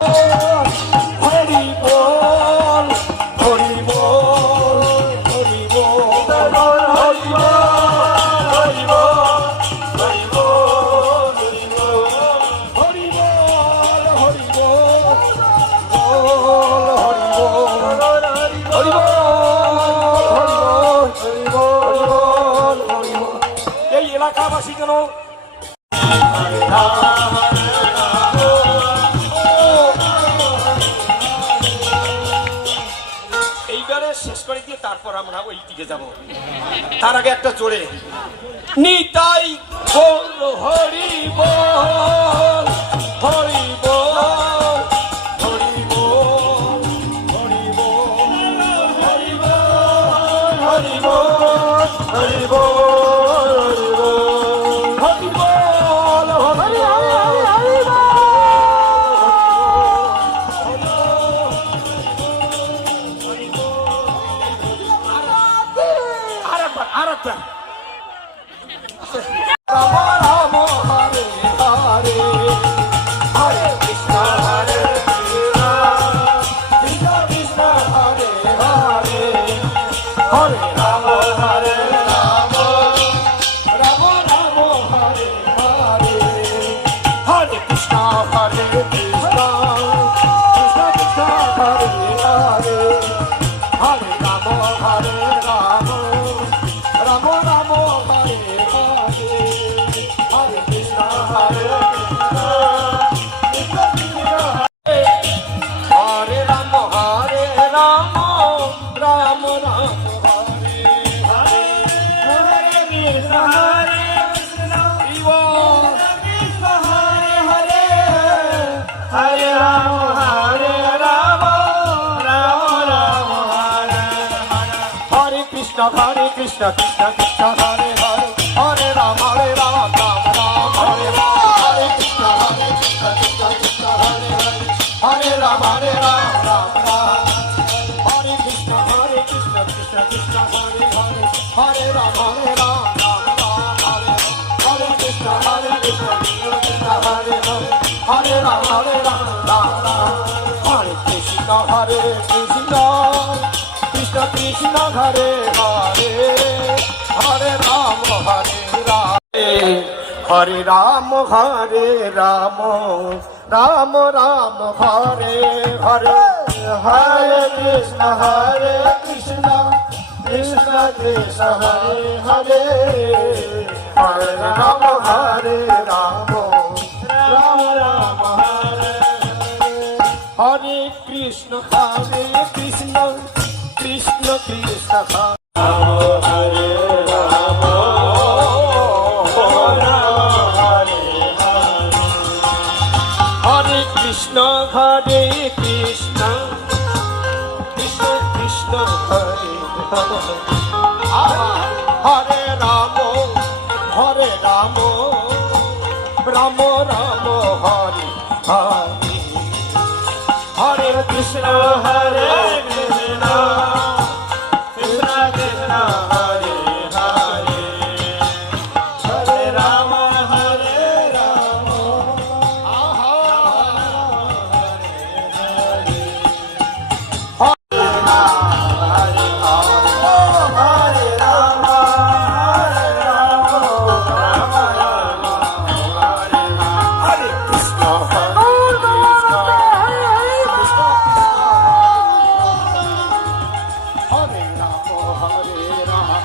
হরি বল হরি বল হরি বল হরি বল হরি বল হরি বল হরি বল হরি বল হরি বল এই এলাকাবাসী যেন এইবারে শেষ করে দিয়ে তারপর আমরা ওই দিকে যাব। তার আগে একটা জোরে নিতাই বল হরি বল হরি বল হরি বল হরি বল হরি বল হরি বল হরি বল হরি বল হরি আরেকবার রাম রাম হরে হরে হরে কৃষ্ণ হরে কৃষ্ণ কৃষ্ণ কৃষ্ণ হরে হরে হরে রাম হরে রাম রাম রাম হরে হরে হরে কৃষ্ণ হরে কৃষ্ণ কৃষ্ণ কৃষ্ণ হরে হরে হরে রাম হরে রাম রাম রাম হরে হরে হরে কৃষ্ণ হরে কৃষ্ণ কৃষ্ণ কৃষ্ণ হরে রাম হরে রাম রাম রাম হরে হরে হরে কৃষ্ণ হরে কৃষ্ণ কৃষ্ণ হরে হরে হরে রাম হরে রাম রাম রাম হরে হরে কৃষ্ণ কৃষ্ণ কৃষ্ণ হরে হরে হরে রাম রাম রাম হরে হরে কৃষ্ণ কৃষ্ণ কৃষ্ণ হরে হরে হরে রাম রাম রাম হরে কৃষ্ণ কৃষ্ণ কৃষ্ণ হরে হরে হরে রাম রাম রাম হরে হরে কৃষ্ণ কৃষ্ণ কৃষ্ণ হরে হরে হরে রাম রাম রাম হরে কৃষ্ণ কৃষ্ণ কৃষ্ণ কৃষ্ণ হরে হরে হরে রাম হরে রাম রাম রাম হরে হরে হরে কৃষ্ণ কৃষ্ণ কৃষ্ণ হরে হরে হরে রাম রাম রাম হরে হরে কৃষ্ণ কৃষ্ণ কৃষ্ণ কৃষ্ণ হরে রাম হরে কৃষ্ণ কৃষ্ণ কৃষ্ণ কৃষ্ণ হরে হরে রাম রাম রাম হরে হরে হরে কৃষ্ণ কৃষ্ণ কৃষ্ণ কৃষ্ণ হরে হরে হরে রাম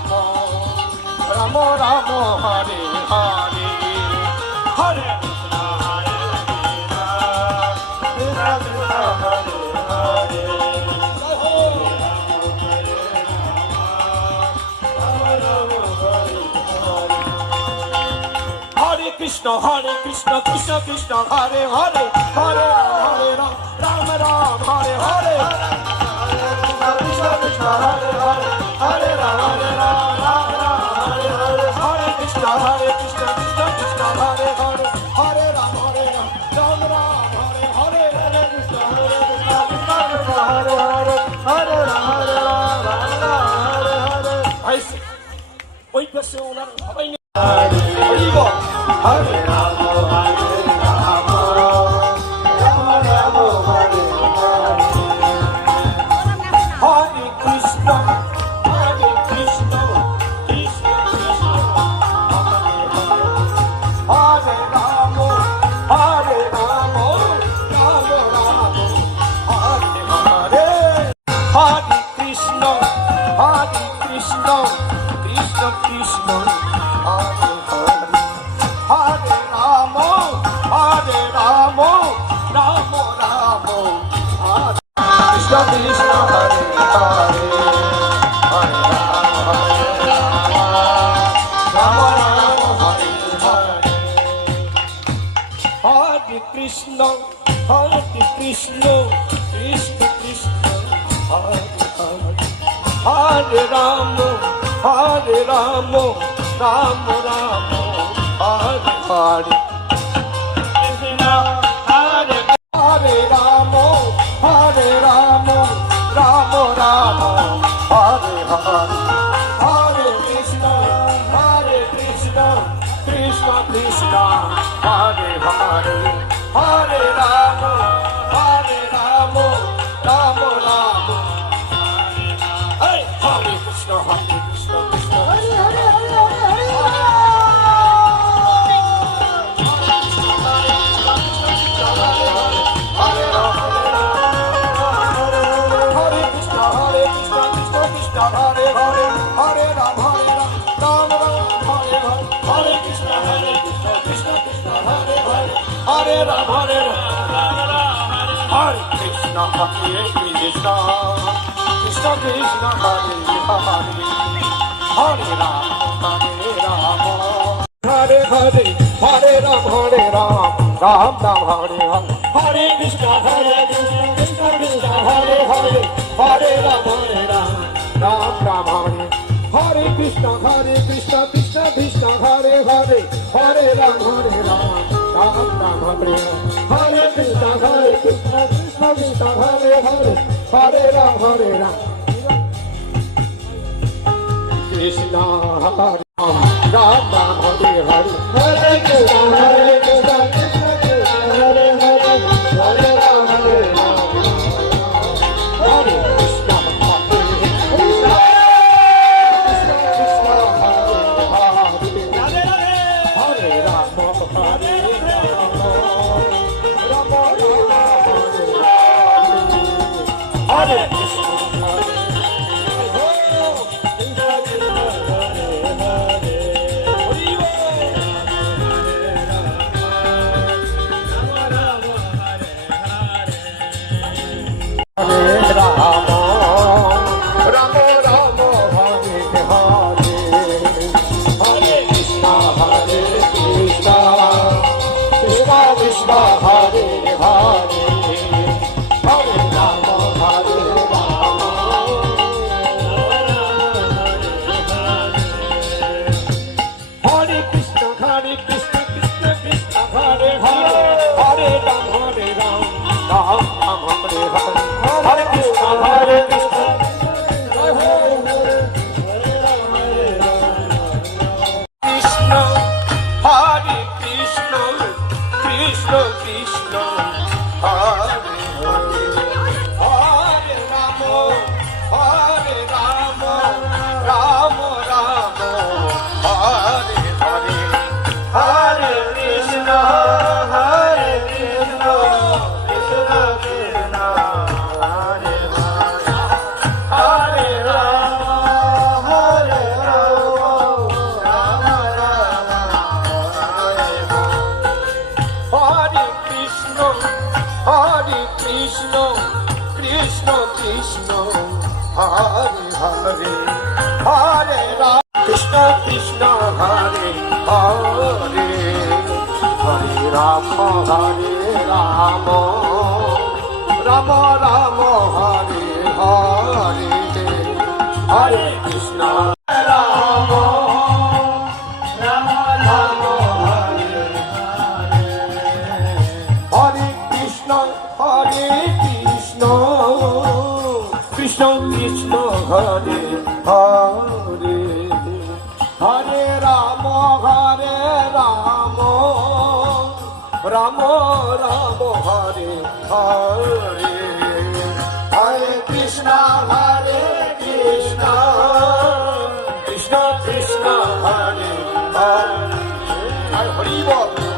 কৃষ্ণ কৃষ্ণ কৃষ্ণ কৃষ্ণ হরে হরে হরে হরে রাম রাম রাম হরে হরে কৃষ্ণ কৃষ্ণ হরে হরে হরে রাম রাম রাম হরে হরে হরে কৃষ্ণ কৃষ্ণ কৃষ্ণ হরে হরে হরে রাম রাম রাম হরে হরে হরে কৃষ্ণ কৃষ্ণ হরে হরে হরে রাম হরে হরে ভাই ওই পাশে ওনার সবাই হরে Ram Ram Ram Ram Krishna Hare Hare Hare Rama Rama Hare Hare Hare Krishna Krishna Krishna Hare Hare Hare Rama Rama Rama Hare Hare Krishna Hare Hare Rama Rama Rama Hare Hare Hare Krishna Krishna Krishna Hare Hare Hare Rama Rama Rama Hey Hare Krishna Krishna Hare Hare Hare Ram Ram Hare Hare Hare Krishna Krishna Hare Hare Hare Ram Hare Krishna Krishna Krishna Hare Hare Hare Ram Hare Hare Hare Ram Ram Hare Hare Hare Krishna Krishna Hare Hare Hare Ram Ram Hare Hare Krishna Krishna Krishna Hare Hare Hare Ram Ram Hare Hare Krishna Krishna Krishna Hare Hare Hare Ram Krishna Hare Ram Hare Hare Hare Krishna Krishna Krishna Hare Hare Hare Ram Hare Krishna Krishna Krishna Hare Hare Hare Hare